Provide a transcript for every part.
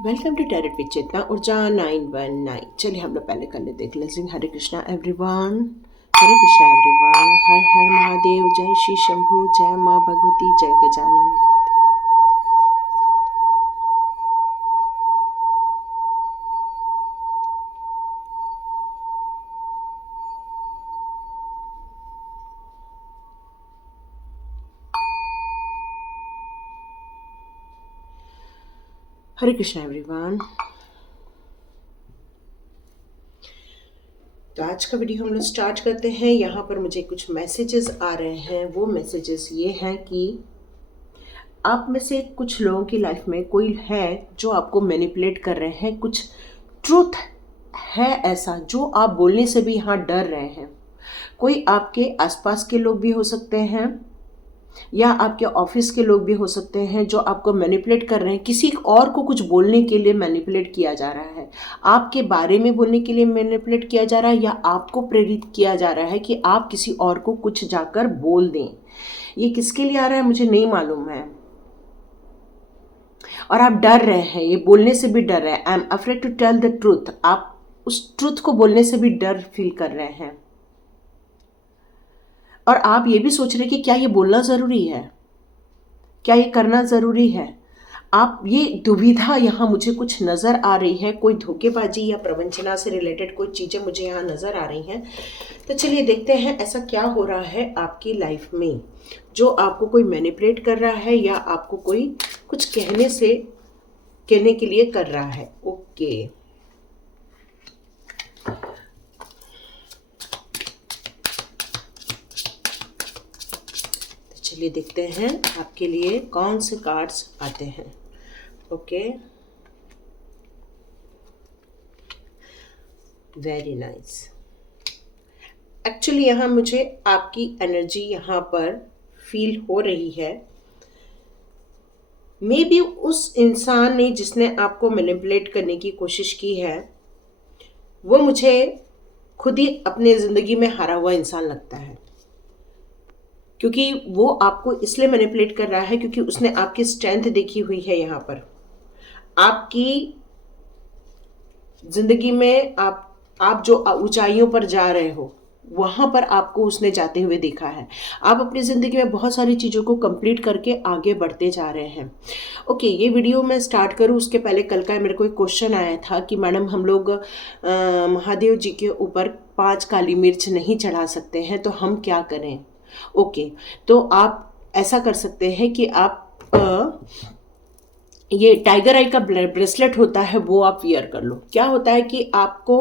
Welcome to tarot with चेतना ऊर्जा 919। चलिए हम लोग पहले कर लेते हैं क्लेंजिंग। हरे कृष्णा एवरीवन, हरे कृष्णा एवरीवन, हर हर महादेव, जय श्री शंभू, जय माँ भगवती, जय गजानन। हरे कृष्णा एवरीवन। तो आज का वीडियो हम लोग स्टार्ट करते हैं। यहाँ पर मुझे कुछ मैसेजेस आ रहे हैं। वो मैसेजेस ये हैं कि आप में से कुछ लोगों की लाइफ में कोई है जो आपको मैनिपुलेट कर रहे हैं। कुछ ट्रूथ है ऐसा जो आप बोलने से भी यहाँ डर रहे हैं। कोई आपके आसपास के लोग भी हो सकते हैं या आपके ऑफिस के लोग भी हो सकते हैं जो आपको मैनिपुलेट कर रहे हैं। किसी और को कुछ बोलने के लिए मैनिपुलेट किया जा रहा है, आपके बारे में बोलने के लिए मैनिपुलेट किया जा रहा है, या आपको प्रेरित किया जा रहा है कि आप किसी और को कुछ जाकर बोल दें। ये किसके लिए आ रहा है मुझे नहीं मालूम है, और आप डर रहे हैं, ये बोलने से भी डर रहे हैं। I am afraid to tell the truth. आप उस ट्रूथ को बोलने से भी डर फील कर रहे हैं, और आप ये भी सोच रहे हैं कि क्या ये बोलना ज़रूरी है, क्या ये करना ज़रूरी है। आप ये दुविधा यहाँ मुझे कुछ नज़र आ रही है। कोई धोखेबाजी या प्रवंचना से रिलेटेड कोई चीज़ें मुझे यहाँ नज़र आ रही हैं। तो चलिए देखते हैं ऐसा क्या हो रहा है आपकी लाइफ में जो आपको कोई मैनिपुलेट कर रहा है या आपको कोई कुछ कहने के लिए कर रहा है। ओके, चलिए देखते हैं आपके लिए कौन से कार्ड्स आते हैं। Okay, very nice. एक्चुअली यहाँ मुझे आपकी एनर्जी यहाँ पर फील हो रही है। मे बी उस इंसान ने जिसने आपको मैनिपुलेट करने की कोशिश की है वो मुझे खुद ही अपने ज़िंदगी में हारा हुआ इंसान लगता है, क्योंकि वो आपको इसलिए मैनिपुलेट कर रहा है क्योंकि उसने आपकी स्ट्रेंथ देखी हुई है। यहाँ पर आपकी ज़िंदगी में आप जो ऊंचाइयों पर जा रहे हो वहाँ पर आपको उसने जाते हुए देखा है। आप अपनी ज़िंदगी में बहुत सारी चीज़ों को कंप्लीट करके आगे बढ़ते जा रहे हैं। ओके, ये वीडियो मैं स्टार्ट करूँ उसके पहले कल का मेरे को एक क्वेश्चन आया था कि मैडम हम लोग महादेव जी के ऊपर 5 काली मिर्च नहीं चढ़ा सकते हैं, तो हम क्या करें। ओके, तो आप ऐसा कर सकते हैं कि आप ये टाइगर आई का ब्रेसलेट होता है वो आप वियर कर लो। क्या होता है कि आपको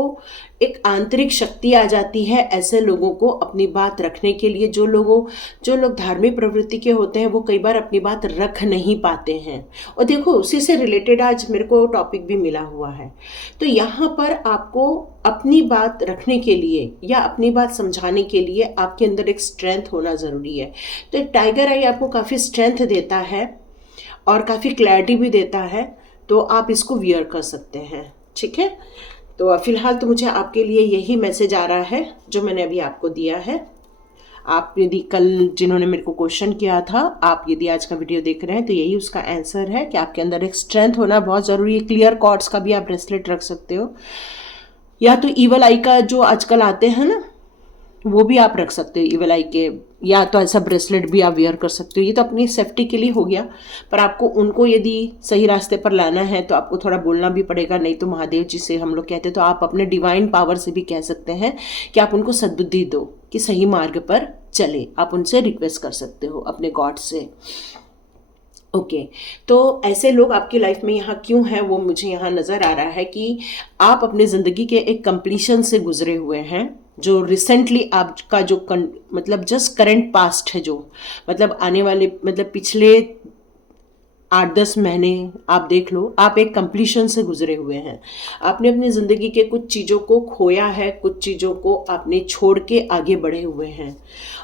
एक आंतरिक शक्ति आ जाती है ऐसे लोगों को अपनी बात रखने के लिए। जो लोग धार्मिक प्रवृत्ति के होते हैं वो कई बार अपनी बात रख नहीं पाते हैं। और देखो उसी से रिलेटेड आज मेरे को टॉपिक भी मिला हुआ है। तो यहाँ पर आपको अपनी बात रखने के लिए या अपनी बात समझाने के लिए आपके अंदर एक स्ट्रेंथ होना ज़रूरी है। तो टाइगर आई आपको काफ़ी स्ट्रेंथ देता है और काफ़ी क्लैरिटी भी देता है, तो आप इसको वियर कर सकते हैं। ठीक है, तो फिलहाल तो मुझे आपके लिए यही मैसेज आ रहा है जो मैंने अभी आपको दिया है। आप यदि कल जिन्होंने मेरे को क्वेश्चन किया था, आप यदि आज का वीडियो देख रहे हैं तो यही उसका आंसर है कि आपके अंदर एक स्ट्रेंथ होना बहुत ज़रूरी है। क्लियर कॉर्ड्स का भी आप ब्रेसलेट रख सकते हो, या तो ईवल आई का जो आजकल आते हैं ना वो भी आप रख सकते हो, ईवल आई के, या तो ऐसा ब्रेसलेट भी आप वेयर कर सकते हो। ये तो अपनी सेफ्टी के लिए हो गया, पर आपको उनको यदि सही रास्ते पर लाना है तो आपको थोड़ा बोलना भी पड़ेगा। नहीं तो महादेव जी से हम लोग कहते हैं, तो आप अपने डिवाइन पावर से भी कह सकते हैं कि आप उनको सद्बुद्धि दो कि सही मार्ग पर चले। आप उनसे रिक्वेस्ट कर सकते हो अपने गॉड से। ओके, तो ऐसे लोग आपकी लाइफ में यहाँ क्यों हैं वो मुझे यहाँ नज़र आ रहा है कि आप अपने ज़िंदगी के एक कंप्लीशन से गुजरे हुए हैं। जो रिसेंटली आपका जो मतलब जस्ट करंट पास्ट है, जो मतलब आने वाले मतलब पिछले 8-10 महीने आप देख लो, आप एक कंप्लीशन से गुजरे हुए हैं। आपने अपनी ज़िंदगी के कुछ चीज़ों को खोया है, कुछ चीज़ों को आपने छोड़ के आगे बढ़े हुए हैं।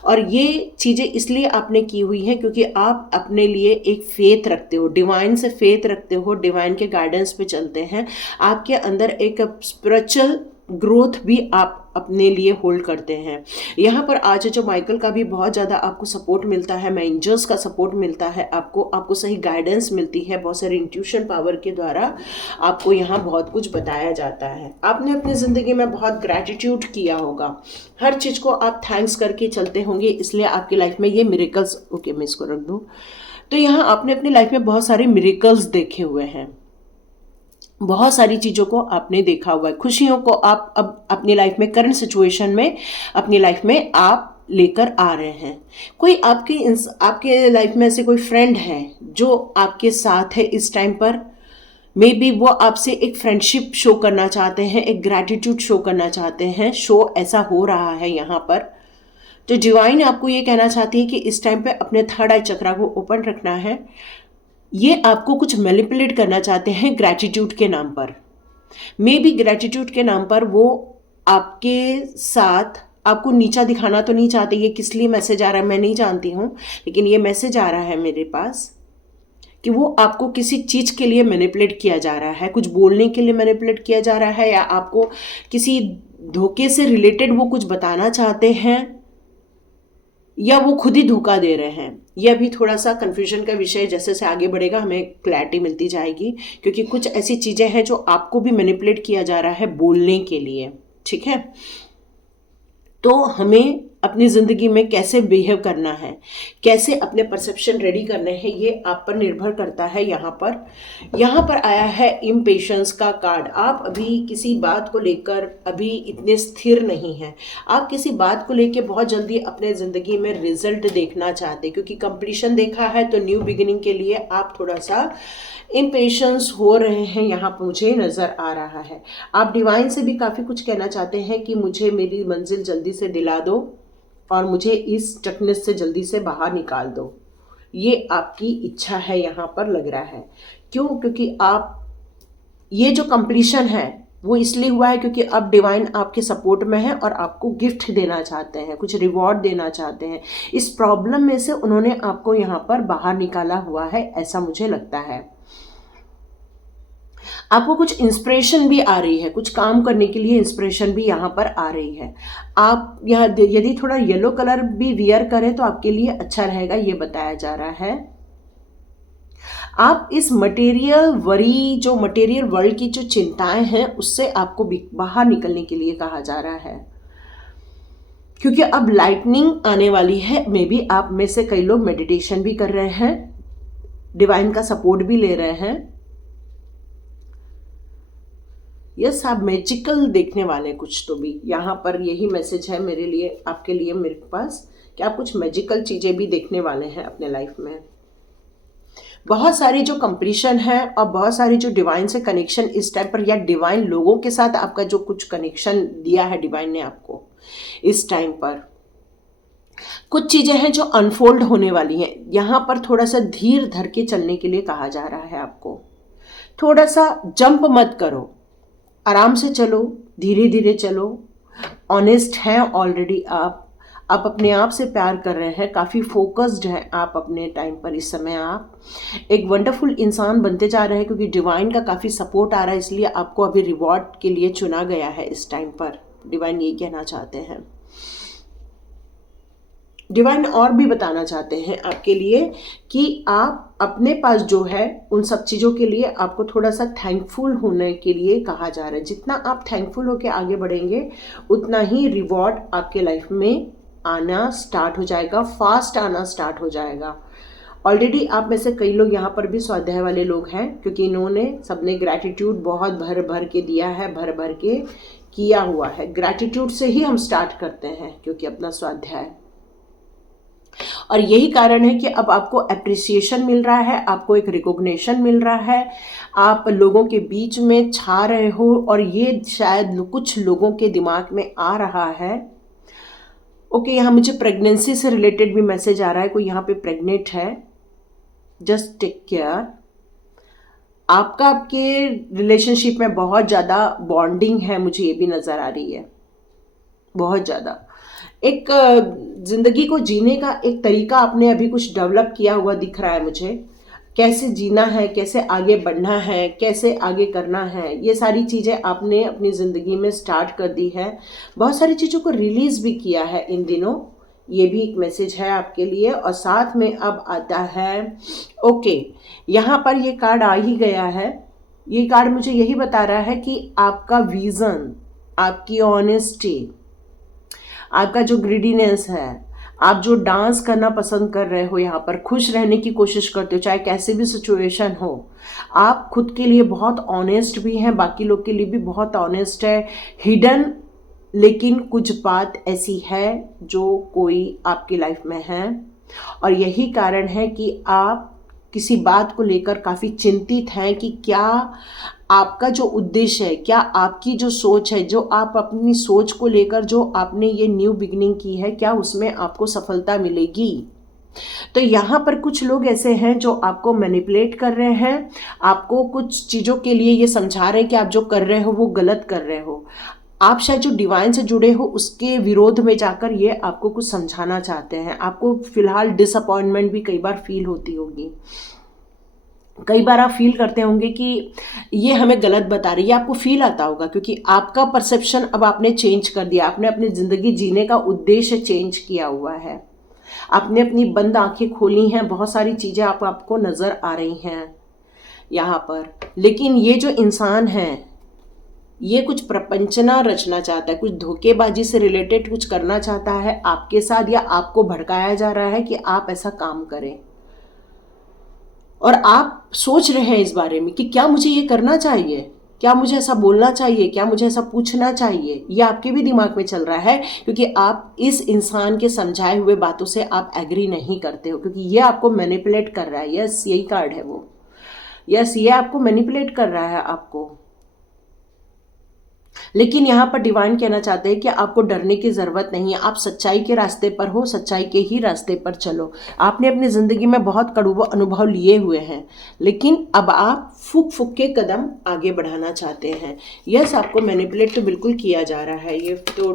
और ये चीज़ें इसलिए आपने की हुई हैं क्योंकि आप अपने लिए एक फेथ रखते हो, डिवाइन से फेथ रखते हो, डिवाइन के गाइडेंस पे चलते हैं। आपके अंदर एक स्पिरिचुअल ग्रोथ भी आप अपने लिए होल्ड करते हैं। यहाँ पर आज जो माइकल का भी बहुत ज़्यादा आपको सपोर्ट मिलता है, एंजल्स का सपोर्ट मिलता है, आपको सही गाइडेंस मिलती है, बहुत सारे इंट्यूशन पावर के द्वारा आपको यहाँ बहुत कुछ बताया जाता है। आपने अपनी ज़िंदगी में बहुत ग्रैटिट्यूड किया होगा, हर चीज़ को आप थैंक्स करके चलते होंगे, इसलिए आपकी लाइफ में ये मिरेकल्स, ओके मैं इसको रख दूँ, तो यहाँ आपने अपनी लाइफ में बहुत सारे मिरेकल्स देखे हुए हैं, बहुत सारी चीज़ों को आपने देखा हुआ है, खुशियों को आप अब अपनी लाइफ में, करंट सिचुएशन में अपनी लाइफ में आप लेकर आ रहे हैं। कोई आपके लाइफ में ऐसे कोई फ्रेंड है जो आपके साथ है इस टाइम पर, मे बी वो आपसे एक फ्रेंडशिप शो करना चाहते हैं, एक ग्रैटिट्यूड शो करना चाहते हैं, शो ऐसा हो रहा है यहाँ पर। तो डिवाइन आपको ये कहना चाहती है कि इस टाइम पे अपने थर्ड आई चक्रा को ओपन रखना है। ये आपको कुछ मैनिपुलेट करना चाहते हैं ग्रैटिट्यूड के नाम पर, मे बी ग्रैटिट्यूड के नाम पर वो आपके साथ आपको नीचा दिखाना तो नहीं चाहते। ये किस लिए मैसेज आ रहा है मैं नहीं जानती हूँ, लेकिन ये मैसेज आ रहा है मेरे पास कि वो आपको किसी चीज़ के लिए मैनिपुलेट किया जा रहा है, कुछ बोलने के लिए मैनिपुलेट किया जा रहा है, या आपको किसी धोखे से रिलेटेड वो कुछ बताना चाहते हैं, या वो खुद ही धोखा दे रहे हैं। ये अभी थोड़ा सा कन्फ्यूजन का विषय, जैसे जैसे आगे बढ़ेगा हमें क्लैरिटी मिलती जाएगी, क्योंकि कुछ ऐसी चीज़ें हैं जो आपको भी मैनिपुलेट किया जा रहा है बोलने के लिए, ठीक है। तो हमें अपनी ज़िंदगी में कैसे बिहेव करना है, कैसे अपने परसेप्शन रेडी करने हैं, ये आप पर निर्भर करता है। यहाँ पर आया है इम्पेशंस का कार्ड। आप अभी किसी बात को लेकर अभी इतने स्थिर नहीं हैं, आप किसी बात को लेकर बहुत जल्दी अपने ज़िंदगी में रिजल्ट देखना चाहते, क्योंकि कंप्लीशन देखा है तो न्यू बिगिनिंग के लिए आप थोड़ा सा इम्पेशंस हो रहे हैं, यहाँ पर मुझे नज़र आ रहा है। आप डिवाइन से भी काफ़ी कुछ कहना चाहते हैं कि मुझे मेरी मंजिल जल्दी से दिला दो और मुझे इस टकनेस से जल्दी से बाहर निकाल दो। ये आपकी इच्छा है यहाँ पर लग रहा है। क्यों? क्योंकि आप, ये जो कंप्लीशन है वो इसलिए हुआ है क्योंकि अब डिवाइन आपके सपोर्ट में है और आपको गिफ्ट देना चाहते हैं, कुछ रिवॉर्ड देना चाहते हैं। इस प्रॉब्लम में से उन्होंने आपको यहाँ पर बाहर निकाला हुआ है, ऐसा मुझे लगता है। आपको कुछ इंस्पिरेशन भी आ रही है, कुछ काम करने के लिए इंस्पिरेशन भी यहाँ पर आ रही है। आप यहाँ यदि थोड़ा येलो कलर भी वियर करें तो आपके लिए अच्छा रहेगा, ये बताया जा रहा है। आप इस मटेरियल वरी, जो मटेरियल वर्ल्ड की जो चिंताएं हैं, उससे आपको बाहर निकलने के लिए कहा जा रहा है, क्योंकि अब लाइटनिंग आने वाली है। मे बी आप में से कई लोग मेडिटेशन भी कर रहे हैं, डिवाइन का सपोर्ट भी ले रहे हैं। यस, आप मैजिकल देखने वाले कुछ तो भी, यहाँ पर यही मैसेज है मेरे लिए, आपके लिए मेरे पास, कि आप कुछ मैजिकल चीज़ें भी देखने वाले हैं अपने लाइफ में। बहुत सारी जो कंप्लीशन है और बहुत सारी जो डिवाइन से कनेक्शन इस टाइम पर, या डिवाइन लोगों के साथ आपका जो कुछ कनेक्शन दिया है डिवाइन ने आपको इस टाइम पर, कुछ चीज़ें हैं जो अनफोल्ड होने वाली हैं। यहाँ पर थोड़ा सा धीर धर के चलने के लिए कहा जा रहा है आपको। थोड़ा सा जंप मत करो, आराम से चलो, धीरे धीरे चलो। ऑनेस्ट हैं ऑलरेडी आप अपने आप से प्यार कर रहे हैं, काफ़ी फोकस्ड हैं आप अपने टाइम पर। इस समय आप एक वंडरफुल इंसान बनते जा रहे हैं, क्योंकि डिवाइन का काफ़ी सपोर्ट आ रहा है, इसलिए आपको अभी रिवॉर्ड के लिए चुना गया है इस टाइम पर। डिवाइन यही कहना चाहते हैं। डिवाइन और भी बताना चाहते हैं आपके लिए कि आप अपने पास जो है उन सब चीज़ों के लिए आपको थोड़ा सा थैंकफुल होने के लिए कहा जा रहा है। जितना आप थैंकफुल होकर आगे बढ़ेंगे उतना ही रिवॉर्ड आपके लाइफ में आना स्टार्ट हो जाएगा, फास्ट आना स्टार्ट हो जाएगा। ऑलरेडी आप में से कई लोग यहाँ पर भी स्वाध्याय वाले लोग हैं, क्योंकि इन्होंने सबने ग्रैटिट्यूड बहुत भर भर के दिया है, भर भर के किया हुआ है। ग्रैटिट्यूड से ही हम स्टार्ट करते हैं, क्योंकि अपना स्वाध्याय, और यही कारण है कि अब आपको अप्रिसिएशन मिल रहा है, आपको एक रिकॉग्निशन मिल रहा है, आप लोगों के बीच में छा रहे हो, और ये शायद कुछ लोगों के दिमाग में आ रहा है। ओके, यहाँ मुझे प्रेगनेंसी से रिलेटेड भी मैसेज आ रहा है, कोई यहाँ पे प्रेग्नेंट है, जस्ट टेक केयर। आपका आपके रिलेशनशिप में बहुत ज़्यादा बॉन्डिंग है, मुझे ये भी नज़र आ रही है, बहुत ज़्यादा। एक ज़िंदगी को जीने का एक तरीका आपने अभी कुछ डेवलप किया हुआ दिख रहा है मुझे। कैसे जीना है, कैसे आगे बढ़ना है, कैसे आगे करना है, ये सारी चीज़ें आपने अपनी ज़िंदगी में स्टार्ट कर दी है। बहुत सारी चीज़ों को रिलीज़ भी किया है इन दिनों, ये भी एक मैसेज है आपके लिए। और साथ में अब आता है ओके, यहाँ पर ये कार्ड आ ही गया है। ये कार्ड मुझे यही बता रहा है कि आपका विज़न, आपकी ऑनेस्टी, आपका जो ग्रीडीनेस है, आप जो डांस करना पसंद कर रहे हो, यहाँ पर खुश रहने की कोशिश करते हो चाहे कैसे भी सिचुएशन हो, आप खुद के लिए बहुत ऑनेस्ट भी हैं, बाकी लोग के लिए भी बहुत ऑनेस्ट है, हिडन, लेकिन कुछ बात ऐसी है जो कोई आपकी लाइफ में है और यही कारण है कि आप किसी बात को लेकर काफ़ी चिंतित हैं कि क्या आपका जो उद्देश्य है, क्या आपकी जो सोच है, जो आप अपनी सोच को लेकर जो आपने ये न्यू बिगिनिंग की है, क्या उसमें आपको सफलता मिलेगी। तो यहाँ पर कुछ लोग ऐसे हैं जो आपको मैनिपुलेट कर रहे हैं, आपको कुछ चीज़ों के लिए ये समझा रहे हैं कि आप जो कर रहे हो वो गलत कर रहे हो। आप शायद जो डिवाइन से जुड़े हो उसके विरोध में जाकर ये आपको कुछ समझाना चाहते हैं। आपको फिलहाल डिसअपॉइंटमेंट भी कई बार फील होती होगी, कई बार आप फील करते होंगे कि ये हमें गलत बता रही है, आपको फील आता होगा क्योंकि आपका परसेप्शन अब आपने चेंज कर दिया, आपने अपनी ज़िंदगी जीने का उद्देश्य चेंज किया हुआ है, आपने अपनी बंद आंखें खोली हैं, बहुत सारी चीज़ें आपको नज़र आ रही हैं यहाँ पर। लेकिन ये जो इंसान है ये कुछ प्रपंचना रचना चाहता है, कुछ धोखेबाजी से रिलेटेड कुछ करना चाहता है आपके साथ, या आपको भड़काया जा रहा है कि आप ऐसा काम करें और आप सोच रहे हैं इस बारे में कि क्या मुझे ये करना चाहिए, क्या मुझे ऐसा बोलना चाहिए, क्या मुझे ऐसा पूछना चाहिए। ये आपके भी दिमाग में चल रहा है क्योंकि आप इस इंसान के समझाए हुए बातों से आप एग्री नहीं करते हो, क्योंकि ये आपको मैनिपुलेट कर रहा है। यस, यही कार्ड है वो। यस, ये आपको मैनिपुलेट कर रहा है आपको। लेकिन यहाँ पर डिवाइन कहना चाहते हैं कि आपको डरने की ज़रूरत नहीं है, आप सच्चाई के रास्ते पर हो, सच्चाई के ही रास्ते पर चलो। आपने अपनी ज़िंदगी में बहुत कड़वा अनुभव लिए हुए हैं, लेकिन अब आप फूक फूक के कदम आगे बढ़ाना चाहते हैं। यस, आपको मैनिपुलेट तो बिल्कुल किया जा रहा है, ये तो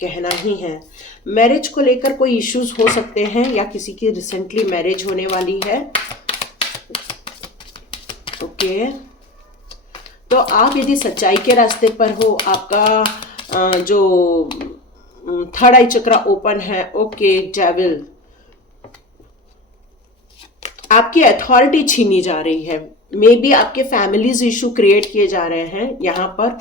कहना ही है। मैरिज को लेकर कोई इश्यूज हो सकते हैं या किसी की रिसेंटली मैरिज होने वाली है। ओके, तो आप यदि सच्चाई के रास्ते पर हो, आपका जो थर्ड आई चक्र ओपन है, ओके डेविल, आपकी अथॉरिटी छीनी जा रही है। मे बी आपके फैमिलीज इशू क्रिएट किए जा रहे हैं यहाँ पर।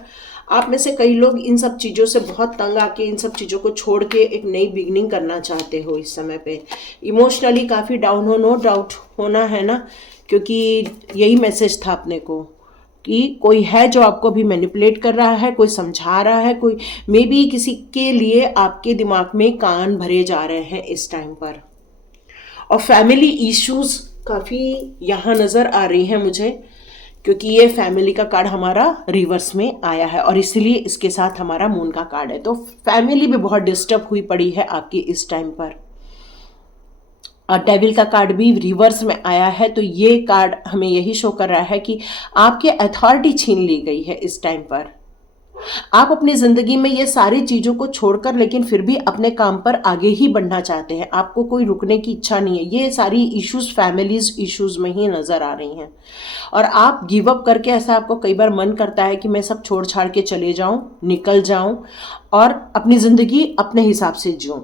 आप में से कई लोग इन सब चीज़ों से बहुत तंग आके इन सब चीज़ों को छोड़ के एक नई बिगनिंग करना चाहते हो इस समय पे। इमोशनली काफ़ी डाउन हो, नो डाउट होना है ना, क्योंकि यही मैसेज था अपने को कि कोई है जो आपको भी मैनिपुलेट कर रहा है, कोई समझा रहा है, कोई मे बी किसी के लिए आपके दिमाग में कान भरे जा रहे हैं इस टाइम पर। और फैमिली इश्यूज काफ़ी यहाँ नज़र आ रही हैं मुझे, क्योंकि ये फैमिली का कार्ड हमारा रिवर्स में आया है और इसीलिए इसके साथ हमारा मून का कार्ड है। तो फैमिली भी बहुत डिस्टर्ब हुई पड़ी है आपकी इस टाइम पर। और डेविल का कार्ड भी रिवर्स में आया है, तो ये कार्ड हमें यही शो कर रहा है कि आपकी अथॉरिटी छीन ली गई है इस टाइम पर। आप अपनी ज़िंदगी में ये सारी चीज़ों को छोड़कर लेकिन फिर भी अपने काम पर आगे ही बढ़ना चाहते हैं, आपको कोई रुकने की इच्छा नहीं है। ये सारी इश्यूज फैमिलीज इश्यूज में ही नज़र आ रही हैं और आप गिव अप करके, ऐसा आपको कई बार मन करता है कि मैं सब छोड़ छाड़ के चले जाऊं, निकल जाऊं और अपनी ज़िंदगी अपने हिसाब से जीऊं,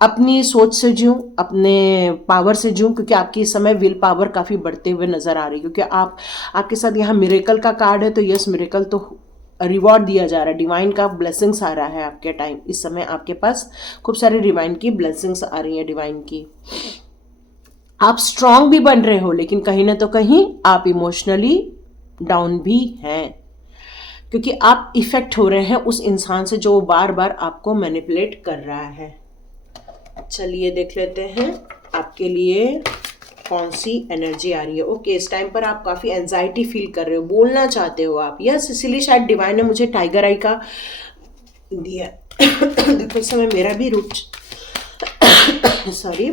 अपनी सोच से जीऊं, अपने पावर से जीऊं, क्योंकि आपकी इस समय विल पावर काफ़ी बढ़ते हुए नज़र आ रही है। क्योंकि आपके साथ यहाँ मिरेकल का कार्ड है, तो यस, मिरेकल तो रिवॉर्ड दिया जा रहा है, डिवाइन का ब्लेसिंग्स आ रहा है आपके टाइम। इस समय आपके पास खूब सारे डिवाइन की ब्लेसिंग्स आ रही हैं, डिवाइन की। आप स्ट्रांग भी बन रहे हो, लेकिन कहीं ना तो कहीं आप इमोशनली डाउन भी हैं, क्योंकि आप इफेक्ट हो रहे हैं उस इंसान से जो बार बार आपको मैनिपुलेट कर रहा है। चलिए देख लेते हैं आपके लिए कौन सी एनर्जी आ रही है। ओके, इस टाइम पर आप काफ़ी एंजाइटी फील कर रहे हो, बोलना चाहते हो आप। यस, इसीलिए शायद डिवाइन ने मुझे टाइगर आई का दिया। देखो इस समय मेरा भी रूट सॉरी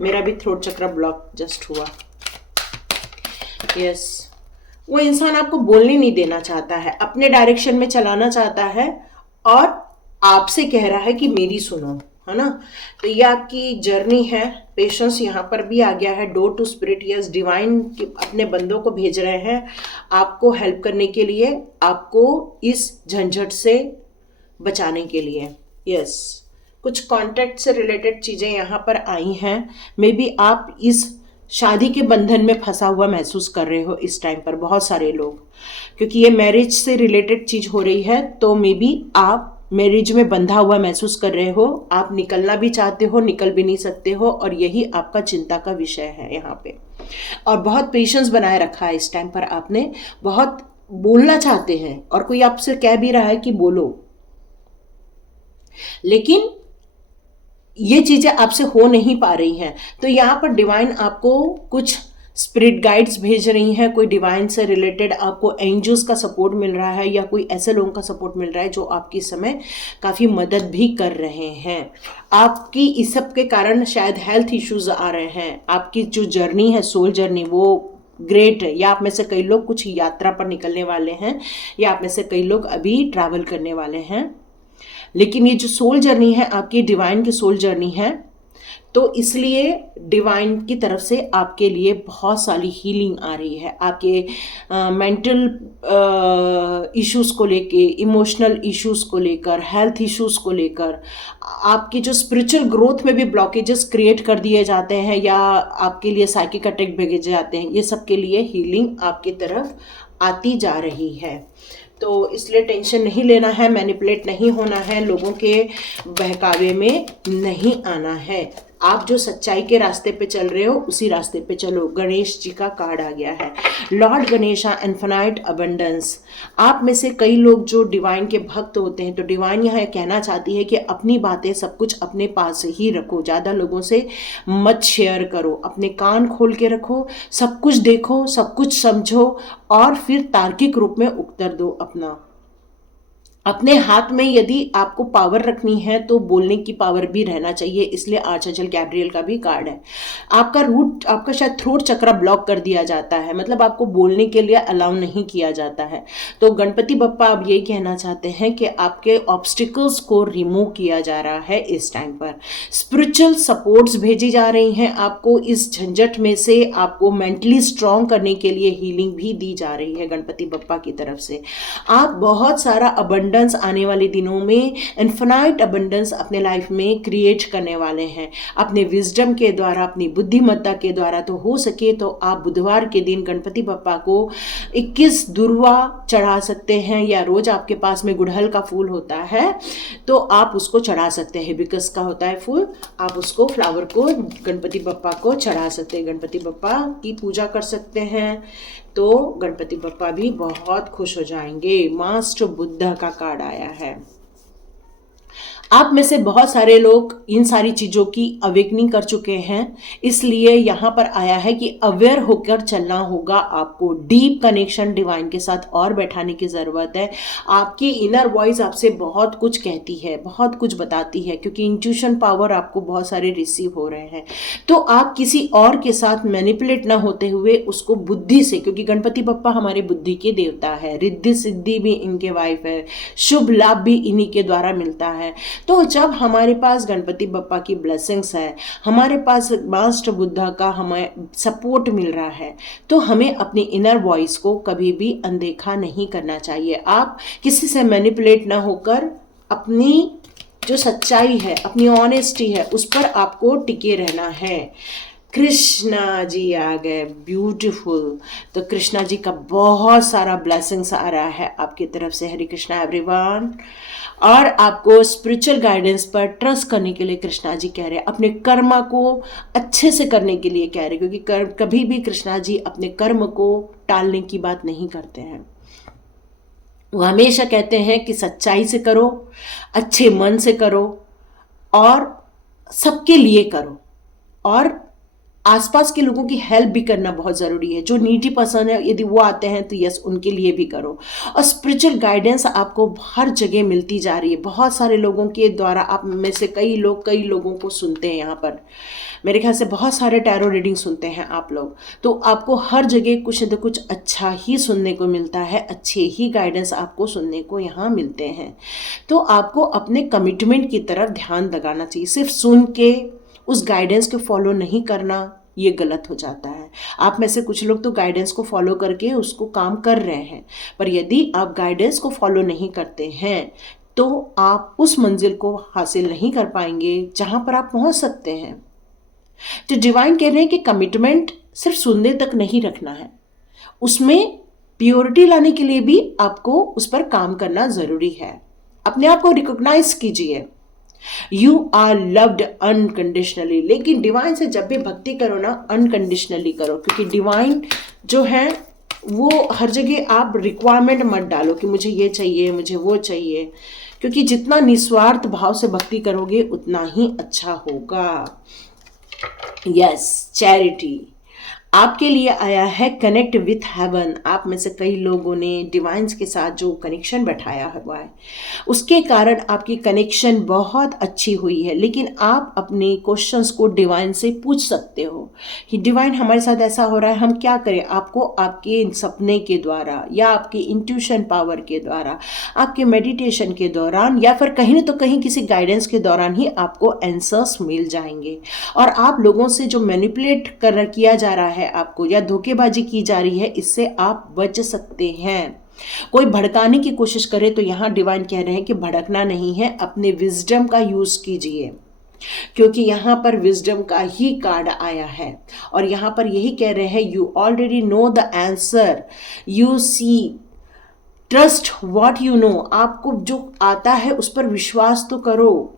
मेरा भी थ्रोट चक्र ब्लॉक जस्ट हुआ। यस, वो इंसान आपको बोलने नहीं देना चाहता है, अपने डायरेक्शन में चलाना चाहता है और आपसे कह रहा है कि मेरी सुनो, है ना। तो ये आपकी जर्नी है। पेशेंस यहाँ पर भी आ गया है। Door to spirit, yes, divine अपने बंदों को भेज रहे हैं आपको हेल्प करने के लिए, आपको इस झंझट से बचाने के लिए। यस, कुछ कॉन्ट्रैक्ट से रिलेटेड चीज़ें यहाँ पर आई हैं। मे बी आप इस शादी के बंधन में फंसा हुआ महसूस कर रहे हो इस टाइम पर, बहुत सारे लोग, क्योंकि ये मैरिज से रिलेटेड चीज़ हो रही है। तो मे बी आप मैरिज में बंधा हुआ महसूस कर रहे हो, आप निकलना भी चाहते हो, निकल भी नहीं सकते हो, और यही आपका चिंता का विषय है यहाँ पे। और बहुत पेशेंस बनाए रखा है इस टाइम पर आपने, बहुत बोलना चाहते हैं और कोई आपसे कह भी रहा है कि बोलो, लेकिन ये चीजें आपसे हो नहीं पा रही हैं। तो यहाँ पर डिवाइन आपको कुछ स्पिरिट गाइड्स भेज रही हैं, कोई डिवाइन से रिलेटेड आपको एंजल्स का सपोर्ट मिल रहा है, या कोई ऐसे लोगों का सपोर्ट मिल रहा है जो आपकी इस समय काफ़ी मदद भी कर रहे हैं। आपकी इस सब के कारण शायद हेल्थ इश्यूज आ रहे हैं। आपकी जो जर्नी है, सोल जर्नी, वो ग्रेट है। या आप में से कई लोग कुछ यात्रा पर निकलने वाले हैं, या आप में से कई लोग अभी ट्रैवल करने वाले हैं। लेकिन ये जो सोल जर्नी है आपकी, डिवाइन की सोल जर्नी है, तो इसलिए डिवाइन की तरफ से आपके लिए बहुत सारी हीलिंग आ रही है। आपके मेंटल इश्यूज़ को लेके, इमोशनल इश्यूज़ को लेकर, हेल्थ इश्यूज़ को लेकर, आपकी जो स्पिरिचुअल ग्रोथ में भी ब्लॉकेजेस क्रिएट कर दिए जाते हैं, या आपके लिए साइकिक अटैक भेजे जाते हैं, ये सब के लिए हीलिंग आपकी तरफ आती जा रही है। तो इसलिए टेंशन नहीं लेना है, मैनिपुलेट नहीं होना है, लोगों के बहकावे में नहीं आना है। आप जो सच्चाई के रास्ते पे चल रहे हो उसी रास्ते पे चलो। गणेश जी का कार्ड आ गया है, लॉर्ड गणेशा, इन्फिनाइट अबंडेंस। आप में से कई लोग जो डिवाइन के भक्त होते हैं, तो डिवाइन यहाँ कहना चाहती है कि अपनी बातें सब कुछ अपने पास ही रखो, ज़्यादा लोगों से मत शेयर करो, अपने कान खोल के रखो, सब कुछ देखो, सब कुछ समझो, और फिर तार्किक रूप में उत्तर दो। अपने हाथ में यदि आपको पावर रखनी है तो बोलने की पावर भी रहना चाहिए। इसलिए आर्चएंजल गैब्रियल का भी कार्ड है। आपका शायद थ्रोट चक्र ब्लॉक कर दिया जाता है, मतलब आपको बोलने के लिए अलाउ नहीं किया जाता है। तो गणपति बप्पा अब यही कहना चाहते हैं कि आपके ऑब्स्टिकल्स को रिमूव किया जा रहा है इस टाइम पर। स्पिरिचुअल सपोर्ट्स भेजी जा रही हैं आपको इस झंझट में से, आपको मेंटली स्ट्रांग करने के लिए हीलिंग भी दी जा रही है गणपति बप्पा की तरफ से। आप बहुत सारा अबंडेंस आने वाले दिनों में, इन्फिनाइट अबंडेंस अपने लाइफ में क्रिएट करने वाले हैं, अपने विजडम के द्वारा, अपनी बुद्धिमत्ता के द्वारा। तो हो सके तो आप बुधवार के दिन गणपति बप्पा को 21 दुर्वा चढ़ा सकते हैं, या रोज आपके पास में गुड़हल का फूल होता है तो आप उसको चढ़ा सकते हैं। हिबिस्कस का होता है फूल, आप उसको, फ्लावर को गणपति बप्पा को चढ़ा सकते हैं, गणपति बप्पा की पूजा कर सकते हैं। तो गणपति बप्पा भी बहुत खुश हो जाएंगे। मास्टर बुद्धा का कार्ड आया है। आप में से बहुत सारे लोग इन सारी चीज़ों की अवेकनिंग कर चुके हैं, इसलिए यहाँ पर आया है कि अवेयर होकर चलना होगा आपको। डीप कनेक्शन डिवाइन के साथ और बैठाने की ज़रूरत है। आपकी इनर वॉइस आपसे बहुत कुछ कहती है, बहुत कुछ बताती है, क्योंकि इंट्यूशन पावर आपको बहुत सारे रिसीव हो रहे हैं। तो आप किसी और के साथ मैनिपुलेट ना होते हुए उसको बुद्धि से, क्योंकि गणपति बप्पा हमारे बुद्धि के देवता है, रिद्धि सिद्धि भी इनके वाइफ है, शुभ लाभ भी इन्हीं के द्वारा मिलता है। तो जब हमारे पास गणपति बप्पा की ब्लेसिंग्स है, हमारे पास मास्टर बुद्धा का हमें सपोर्ट मिल रहा है, तो हमें अपनी इनर वॉइस को कभी भी अनदेखा नहीं करना चाहिए। आप किसी से मैनिपुलेट ना होकर अपनी जो सच्चाई है, अपनी ऑनेस्टी है, उस पर आपको टिके रहना है। कृष्णा जी आ गए, ब्यूटीफुल। तो कृष्णा जी का बहुत सारा ब्लेसिंग्स आ रहा है आपकी तरफ से। हरे कृष्णा एवरीवन। और आपको स्पिरिचुअल गाइडेंस पर ट्रस्ट करने के लिए कृष्णा जी कह रहे हैं, अपने कर्म को अच्छे से करने के लिए कह रहे हैं, क्योंकि कभी भी कृष्णा जी अपने कर्म को टालने की बात नहीं करते हैं। वो हमेशा कहते हैं कि सच्चाई से करो, अच्छे मन से करो, और सबके लिए करो, और आसपास के लोगों की हेल्प भी करना बहुत ज़रूरी है। जो नीडी पर्सन है यदि वो आते हैं तो यस उनके लिए भी करो। और स्पिरिचुअल गाइडेंस आपको हर जगह मिलती जा रही है, बहुत सारे लोगों के द्वारा। आप में से कई लोगों को सुनते हैं यहाँ पर, मेरे ख्याल से बहुत सारे टैरो रीडिंग सुनते हैं आप लोग, तो आपको हर जगह कुछ न तो कुछ अच्छा ही सुनने को मिलता है, अच्छे ही गाइडेंस आपको सुनने को यहाँ मिलते हैं। तो आपको अपने कमिटमेंट की तरफ ध्यान लगाना चाहिए। सिर्फ सुन के उस गाइडेंस को फॉलो नहीं करना, ये गलत हो जाता है। आप में से कुछ लोग तो गाइडेंस को फॉलो करके उसको काम कर रहे हैं, पर यदि आप गाइडेंस को फॉलो नहीं करते हैं तो आप उस मंजिल को हासिल नहीं कर पाएंगे जहां पर आप पहुंच सकते हैं। तो डिवाइन कह रहे हैं कि कमिटमेंट सिर्फ सुनने तक नहीं रखना है, उसमें प्योरिटी लाने के लिए भी आपको उस पर काम करना जरूरी है। अपने आप को रिकॉग्नाइज कीजिए, यू आर लव्ड अनकंडीशनली। लेकिन डिवाइन से जब भी भक्ति करो ना, अनकंडीशनली करो, क्योंकि डिवाइन जो है वो हर जगह आप रिक्वायरमेंट मत डालो कि मुझे ये चाहिए, मुझे वो चाहिए, क्योंकि जितना निस्वार्थ भाव से भक्ति करोगे उतना ही अच्छा होगा। यस, चैरिटी आपके लिए आया है, कनेक्ट विथ हेवन। आप में से कई लोगों ने डिवाइन्स के साथ जो कनेक्शन बैठाया हुआ है उसके कारण आपकी कनेक्शन बहुत अच्छी हुई है। लेकिन आप अपने क्वेश्चंस को डिवाइन से पूछ सकते हो कि डिवाइन हमारे साथ ऐसा हो रहा है, हम क्या करें। आपको आपके सपने के द्वारा या आपकी इंट्यूशन पावर के द्वारा, आपके मेडिटेशन के दौरान या फिर कहीं न तो कहीं किसी गाइडेंस के दौरान ही आपको आंसर्स मिल जाएंगे। और आप लोगों से जो मैनिपुलेट किया जा रहा है आपको या धोखेबाजी की जा रही है, इससे आप बच सकते हैं। कोई भड़काने की कोशिश करे तो यहाँ डिवाइन कह रहे हैं कि भड़कना नहीं है, अपने विजडम का यूज कीजिए, क्योंकि यहाँ पर विजडम का ही कार्ड आया है। और यहाँ पर यही कह रहे हैं, you already know the answer, you see, trust what you know. आपको जो आता है उस पर विश्वास तो करो,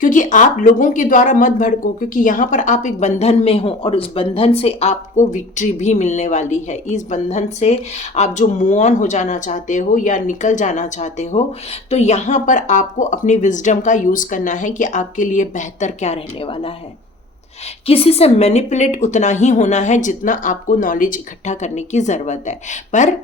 क्योंकि आप लोगों के द्वारा मत भड़को, क्योंकि यहाँ पर आप एक बंधन में हो और उस बंधन से आपको विक्ट्री भी मिलने वाली है। इस बंधन से आप जो मूव ऑन हो जाना चाहते हो या निकल जाना चाहते हो, तो यहाँ पर आपको अपनी विजडम का यूज़ करना है कि आपके लिए बेहतर क्या रहने वाला है। किसी से मैनिपुलेट उतना ही होना है जितना आपको नॉलेज इकट्ठा करने की ज़रूरत है, पर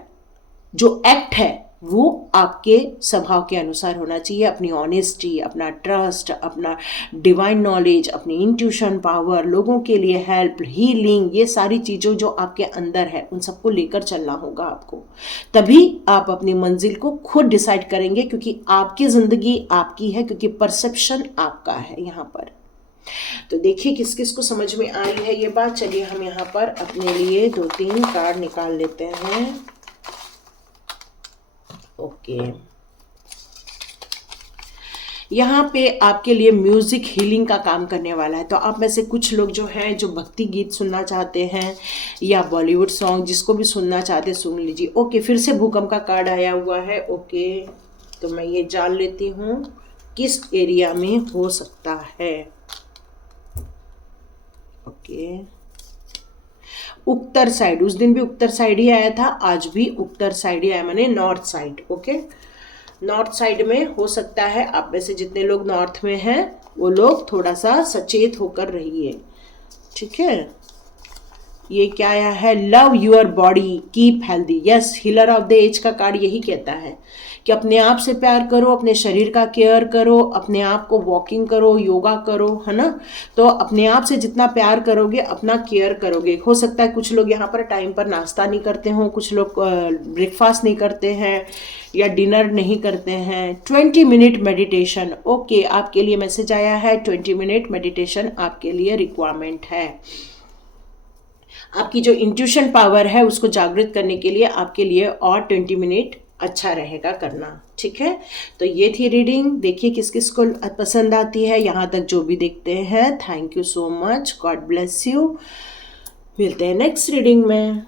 जो एक्ट है वो आपके स्वभाव के अनुसार होना चाहिए। अपनी ऑनेस्टी, अपना ट्रस्ट, अपना डिवाइन नॉलेज, अपनी इंट्यूशन पावर, लोगों के लिए हेल्प, हीलिंग, ये सारी चीज़ों जो आपके अंदर है उन सबको लेकर चलना होगा आपको। तभी आप अपनी मंजिल को खुद डिसाइड करेंगे, क्योंकि आपकी ज़िंदगी आपकी है, क्योंकि परसेप्शन आपका है यहाँ पर। तो देखिए किस किस को समझ में आई है ये बात। चलिए हम यहाँ पर अपने लिए 2-3 कार्ड निकाल लेते हैं। ओके, यहाँ पे आपके लिए म्यूजिक हीलिंग का काम करने वाला है। तो आप में से कुछ लोग जो हैं जो भक्ति गीत सुनना चाहते हैं या बॉलीवुड सॉन्ग, जिसको भी सुनना चाहते सुन लीजिए। ओके, फिर से भूकंप का कार्ड आया हुआ है। ओके, तो मैं ये जान लेती हूँ किस एरिया में हो सकता है। ओके, उत्तर साइड, उस दिन भी उत्तर साइड ही आया था, आज भी उत्तर साइड ही आया, माने north side. Okay, north side में हो सकता है। आप में से जितने लोग नॉर्थ में हैं वो लोग थोड़ा सा सचेत होकर रहिए, ठीक है। ये क्या आया है, love your body keep healthy. Yes, healer of the age का कार्ड यही कहता है कि अपने आप से प्यार करो, अपने शरीर का केयर करो, अपने आप को वॉकिंग करो, योगा करो, है ना। तो अपने आप से जितना प्यार करोगे अपना केयर करोगे। हो सकता है कुछ लोग यहाँ पर टाइम पर नाश्ता नहीं करते हों, कुछ लोग ब्रेकफास्ट नहीं करते हैं या डिनर नहीं करते हैं। 20 मिनट मेडिटेशन, ओके, आपके लिए मैसेज आया है 20 मिनट मेडिटेशन आपके लिए रिक्वायरमेंट है। आपकी जो इंट्यूशन पावर है उसको जागृत करने के लिए आपके लिए और 20 मिनट अच्छा रहेगा करना, ठीक है। तो ये थी रीडिंग, देखिए किस किस को पसंद आती है। यहाँ तक जो भी देखते हैं, thank you so much, God bless you. मिलते हैं नेक्स्ट रीडिंग में।